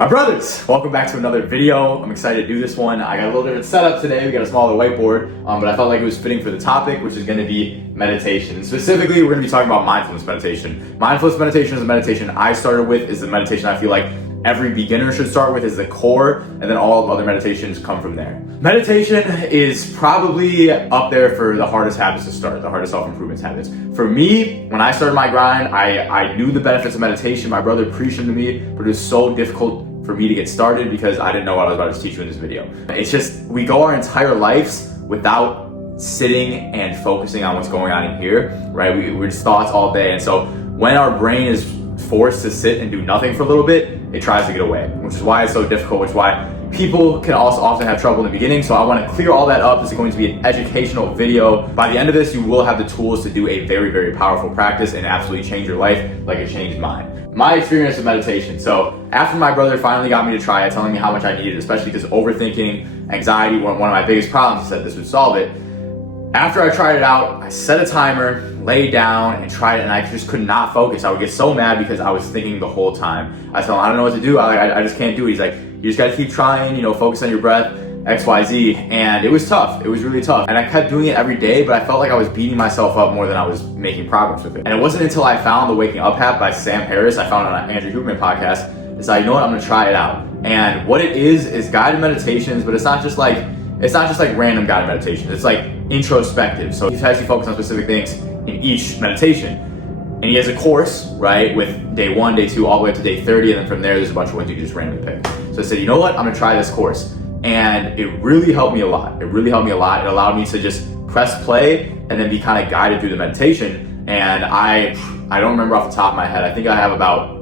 My brothers, welcome back to another video. I'm excited to do this one. I got a little different setup today. We got a smaller whiteboard, but I felt like it was fitting for the topic, which is going to be meditation. And specifically, we're going to be talking about mindfulness meditation. Mindfulness meditation is a meditation I started with, is the meditation I feel like every beginner should start with, is the core, and then all of other meditations come from there. Meditation is probably up there for the hardest habits to start, the hardest self-improvement habits. For me, when I started my grind, I knew the benefits of meditation. My brother preached them to me, but it was so difficult for me to get started because I didn't know what I was about to teach you in this video. It's just, we go our entire lives without sitting and focusing on what's going on in here, right? We're just thoughts all day. And so when our brain is forced to sit and do nothing for a little bit, it tries to get away, which is why it's so difficult, which is why people can also often have trouble in the beginning. So I want to clear all that up. This is going to be an educational video. By the end of this, you will have the tools to do a very, very powerful practice and absolutely change your life like it changed mine. My experience with meditation. So after my brother finally got me to try it, telling me how much I needed, especially because overthinking, anxiety were one of my biggest problems, he said this would solve it. After I tried it out, I set a timer, laid down and tried it, and I just could not focus. I would get so mad because I was thinking the whole time. I told him, I don't know what to do. I just can't do it. He's like, you just gotta keep trying, focus on your breath, X, Y, Z. And it was tough. It was really tough. And I kept doing it every day, but I felt like I was beating myself up more than I was making progress with it. And it wasn't until I found the Waking Up app by Sam Harris, I found it on an Andrew Huberman podcast, I said, you know what, I'm gonna try it out. And what it is guided meditations, but it's not just like random guided meditations. It's like introspective. So he actually focuses on specific things in each meditation. And he has a course, right, with day 1, day 2, all the way up to day 30, and then from there, there's a bunch of ones you can just randomly pick. So I said, you know what, I'm gonna try this course. And it really helped me a lot. It allowed me to just press play and then be kind of guided through the meditation. And I don't remember off the top of my head, I think I have about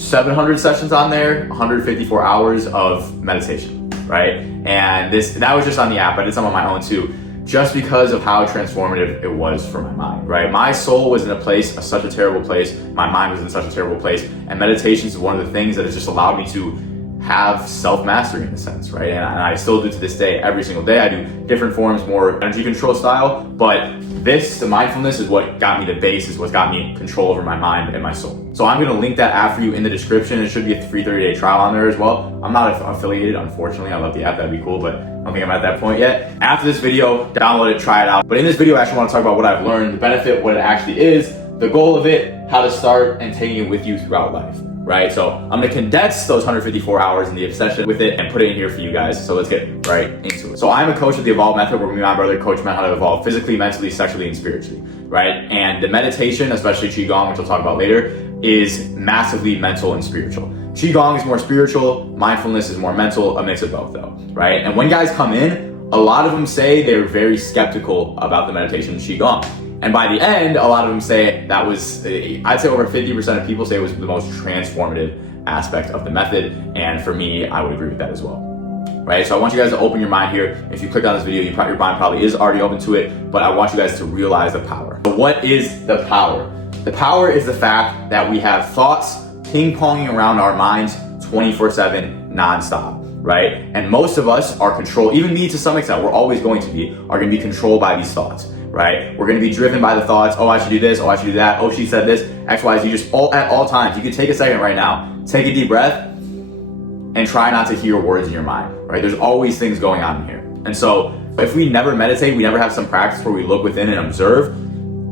700 sessions on there, 154 hours of meditation, right? And that was just on the app. I did some on my own too, just because of how transformative it was for my mind, right? My soul was in such a terrible place. My mind was in such a terrible place. And meditation is one of the things that has just allowed me to have self-mastery in a sense, right? And I still do to this day. Every single day I do different forms, more energy control style, but the mindfulness is what got me the base, is what got me control over my mind and my soul. So I'm gonna link that app for you in the description. It should be a free 30-day trial on there as well. I'm not affiliated, unfortunately. I love the app, that'd be cool, but I don't think I'm at that point yet. After this video, download it, try it out. But in this video, I actually wanna talk about what I've learned, the benefit, what it actually is, the goal of it, how to start, and taking it with you throughout life. Right? So I'm gonna condense those 154 hours and the obsession with it and put it in here for you guys. So let's get right into it. So I'm a coach of the Evolve Method, where me and my brother coach men how to evolve physically, mentally, sexually, and spiritually, right? And the meditation, especially Qigong, which we'll talk about later, is massively mental and spiritual. Qigong is more spiritual, mindfulness is more mental, a mix of both though, right? And when guys come in, a lot of them say they're very skeptical about the meditation and Qigong. And by the end, a lot of them say that was, I'd say over 50% of people say it was the most transformative aspect of the method. And for me, I would agree with that as well. Right? So I want you guys to open your mind here. If you clicked on this video, your mind probably is already open to it, but I want you guys to realize the power. But what is the power? The power is the fact that we have thoughts ping-ponging around our minds 24/7 nonstop. Right? And most of us are controlled, even me to some extent, we're always going to be controlled by these thoughts. Right? We're going to be driven by the thoughts, oh, I should do this, oh, I should do that, oh, she said this, X, Y, Z, just at all times. You can take a second right now, take a deep breath, and try not to hear words in your mind, right? There's always things going on in here. And so if we never meditate, we never have some practice where we look within and observe,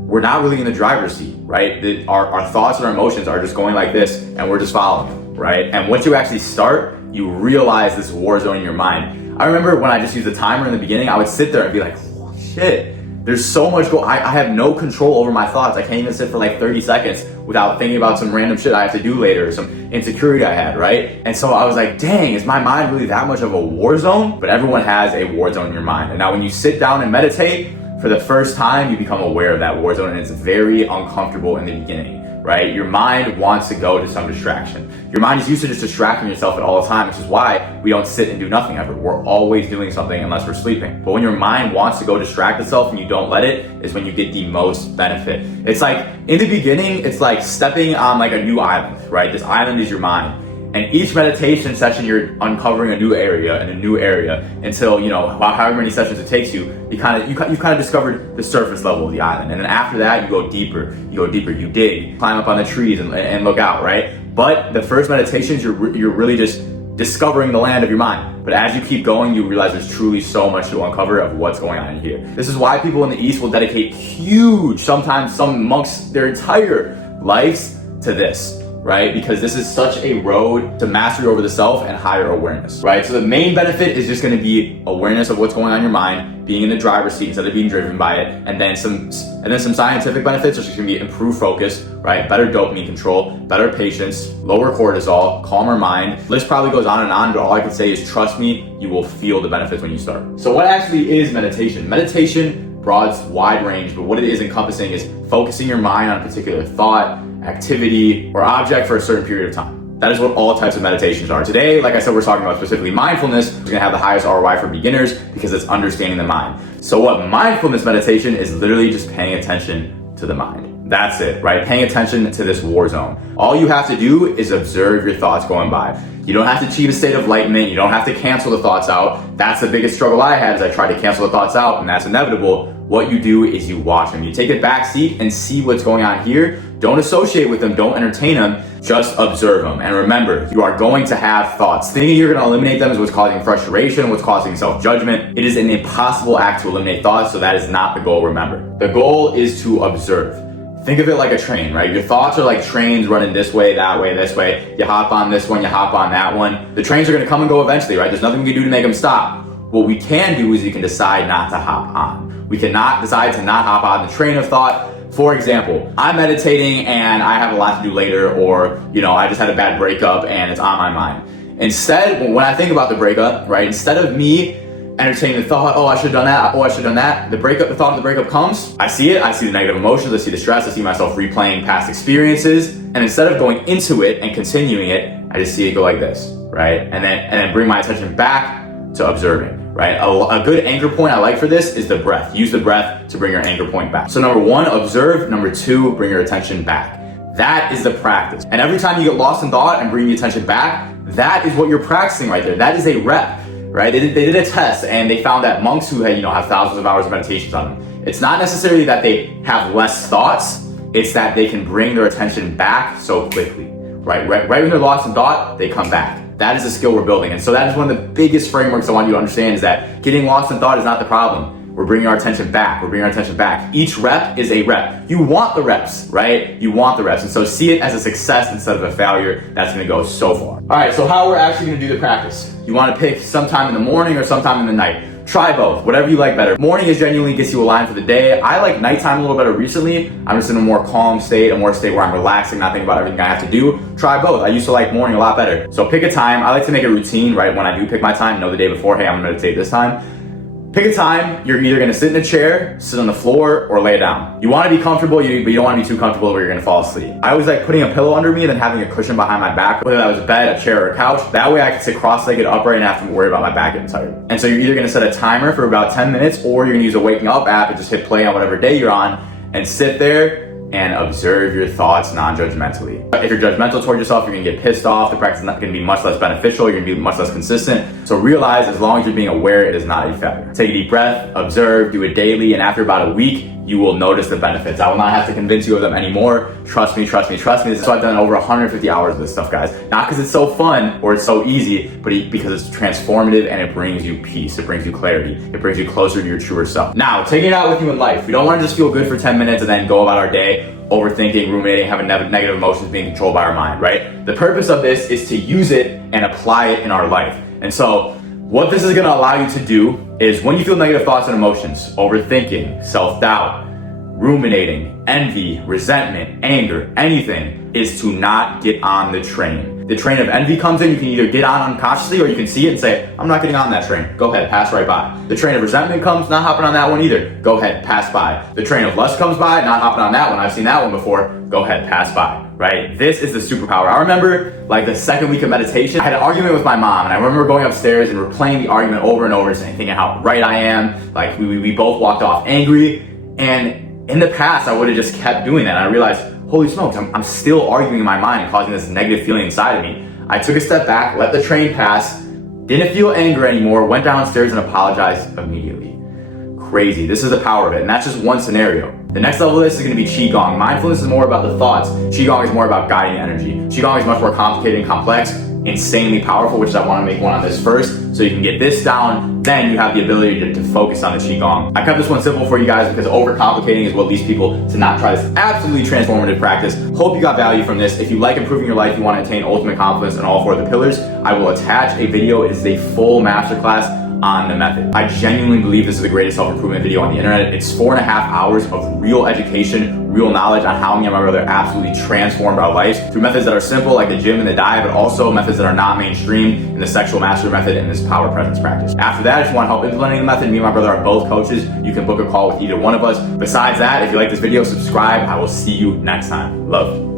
we're not really in the driver's seat, right? Our thoughts and our emotions are just going like this, and we're just following, right? And once you actually start, you realize this war zone in your mind. I remember when I just used a timer in the beginning, I would sit there and be like, oh, shit. There's so much I have no control over my thoughts. I can't even sit for like 30 seconds without thinking about some random shit I have to do later, some insecurity I had, right? And so I was like, dang, is my mind really that much of a war zone? But everyone has a war zone in your mind. And now when you sit down and meditate, for the first time, you become aware of that war zone, and it's very uncomfortable in the beginning, right? Your mind wants to go to some distraction. Your mind is used to just distracting yourself at all the time, which is why we don't sit and do nothing ever. We're always doing something unless we're sleeping. But when your mind wants to go distract itself and you don't let it, is when you get the most benefit. It's like, in the beginning, it's like stepping on like a new island, right? This island is your mind. And each meditation session, you're uncovering a new area and a new area until, however many sessions it takes you, you kind of discovered the surface level of the island. And then after that, you go deeper, you dig, climb up on the trees and look out, right? But the first meditations, you're really just discovering the land of your mind. But as you keep going, you realize there's truly so much to uncover of what's going on in here. This is why people in the East will dedicate huge, sometimes some monks, their entire lives to this, right? Because this is such a road to mastery over the self and higher awareness, right? So the main benefit is just gonna be awareness of what's going on in your mind, being in the driver's seat instead of being driven by it, and then some scientific benefits are just gonna be improved focus, right? Better dopamine control, better patience, lower cortisol, calmer mind. The list probably goes on, but all I can say is trust me, you will feel the benefits when you start. So what actually is meditation? Meditation, broad, wide range, but what it is encompassing is focusing your mind on a particular thought, activity, or object for a certain period of time. That is what all types of meditations are. Today, like I said, we're talking about specifically mindfulness. We're gonna have the highest ROI for beginners because it's understanding the mind. So what mindfulness meditation is literally just paying attention to the mind. That's it, right? Paying attention to this war zone. All you have to do is observe your thoughts going by. You don't have to achieve a state of enlightenment. You don't have to cancel the thoughts out. That's the biggest struggle I had, is I tried to cancel the thoughts out, and that's inevitable. What you do is you watch them. You take a back seat and see what's going on here. Don't associate with them. Don't entertain them. Just observe them. And remember, you are going to have thoughts. Thinking you're going to eliminate them is what's causing frustration, what's causing self-judgment. It is an impossible act to eliminate thoughts, so that is not the goal, remember. The goal is to observe. Think of it like a train, right? Your thoughts are like trains running this way, that way, this way. You hop on this one, you hop on that one. The trains are going to come and go eventually, right? There's nothing we can do to make them stop. What we can do is we can decide not to hop on. We cannot decide to not hop on the train of thought. For example, I'm meditating and I have a lot to do later, or, I just had a bad breakup and it's on my mind. Instead, when I think about the breakup, right, instead of me entertaining the thought, oh, I should have done that, oh, I should have done that, the thought of the breakup comes, I see it, I see the negative emotions, I see the stress, I see myself replaying past experiences, and instead of going into it and continuing it, I just see it go like this, right? And then bring my attention back to observing, right? A good anchor point I like for this is the breath. Use the breath to bring your anchor point back. So number one, observe. Number two, bring your attention back. That is the practice. And every time you get lost in thought and bring your attention back, that is what you're practicing right there. That is a rep, right? They did a test and they found that monks who had, have thousands of hours of meditations on them, it's not necessarily that they have less thoughts, it's that they can bring their attention back so quickly, right? Right when they're lost in thought, they come back. That is a skill we're building. And so that is one of the biggest frameworks I want you to understand, is that getting lost in thought is not the problem. We're bringing our attention back. We're bringing our attention back. Each rep is a rep. You want the reps, right? You want the reps. And so see it as a success instead of a failure. That's gonna go so far. All right, so how we're actually gonna do the practice. You wanna pick sometime in the morning or sometime in the night. Try both, whatever you like better. Morning is genuinely gets you aligned for the day. I like nighttime a little better recently. I'm just in a more calm state, a more state where I'm relaxing, not thinking about everything I have to do. Try both. I used to like morning a lot better. So pick a time. I like to make a routine, right? When I do pick my time, know the day before, hey, I'm gonna meditate this time. Pick a time. You're either gonna sit in a chair, sit on the floor, or lay down. You wanna be comfortable, but you don't wanna be too comfortable where you're gonna fall asleep. I always like putting a pillow under me and then having a cushion behind my back, whether that was a bed, a chair, or a couch. That way I can sit cross-legged upright and have to worry about my back getting tired. And so you're either gonna set a timer for about 10 minutes, or you're gonna use a waking up app and just hit play on whatever day you're on and sit there and observe your thoughts non-judgmentally. If you're judgmental toward yourself, you're gonna get pissed off. The practice is not gonna be much less beneficial. You're gonna be much less consistent. So realize, as long as you're being aware, it is not a failure. Take a deep breath, observe, do it daily, and after about a week, you will notice the benefits. I will not have to convince you of them anymore. Trust me, trust me, trust me. This is why I've done over 150 hours of this stuff, guys. Not because it's so fun or it's so easy, but because it's transformative and it brings you peace. It brings you clarity. It brings you closer to your truer self. Now, taking it out with you in life. We don't want to just feel good for 10 minutes and then go about our day overthinking, ruminating, having negative emotions being controlled by our mind, right? The purpose of this is to use it and apply it in our life. And so what this is going to allow you to do is, when you feel negative thoughts and emotions, overthinking, self-doubt, ruminating, envy, resentment, anger, anything, is to not get on the train. The train of envy comes in, you can either get on unconsciously or you can see it and say, I'm not getting on that train. Go ahead, pass right by. The train of resentment comes, not hopping on that one either. Go ahead, pass by. The train of lust comes by, not hopping on that one. I've seen that one before. Go ahead, pass by, right? This is the superpower. I remember like the second week of meditation, I had an argument with my mom, and I remember going upstairs and we're playing the argument over and over, saying, thinking how right I am. Like we both walked off angry, and in the past, I would have just kept doing that. And I realized, holy smokes, I'm still arguing in my mind and causing this negative feeling inside of me. I took a step back, let the train pass, didn't feel anger anymore, went downstairs and apologized immediately. Crazy. This is the power of it. And that's just one scenario. The next level of this is going to be Qigong. Mindfulness is more about the thoughts. Qigong is more about guiding energy. Qigong is much more complicated and complex, insanely powerful, which I want to make one on this first, so you can get this down, then you have the ability to focus on the Qigong. I kept this one simple for you guys because overcomplicating is what leads people to not try this absolutely transformative practice. Hope you got value from this. If you like improving your life, you want to attain ultimate confidence in all 4 of the pillars, I will attach a video. It is a full masterclass on the method. I genuinely believe this is the greatest self-improvement video on the internet. It's 4.5 hours of real education, real knowledge on how me and my brother absolutely transformed our lives through methods that are simple like the gym and the diet, but also methods that are not mainstream in the sexual mastery method and this power presence practice. After that, if you want help implementing the method, me and my brother are both coaches. You can book a call with either one of us. Besides that, if you like this video, subscribe. I will see you next time. Love.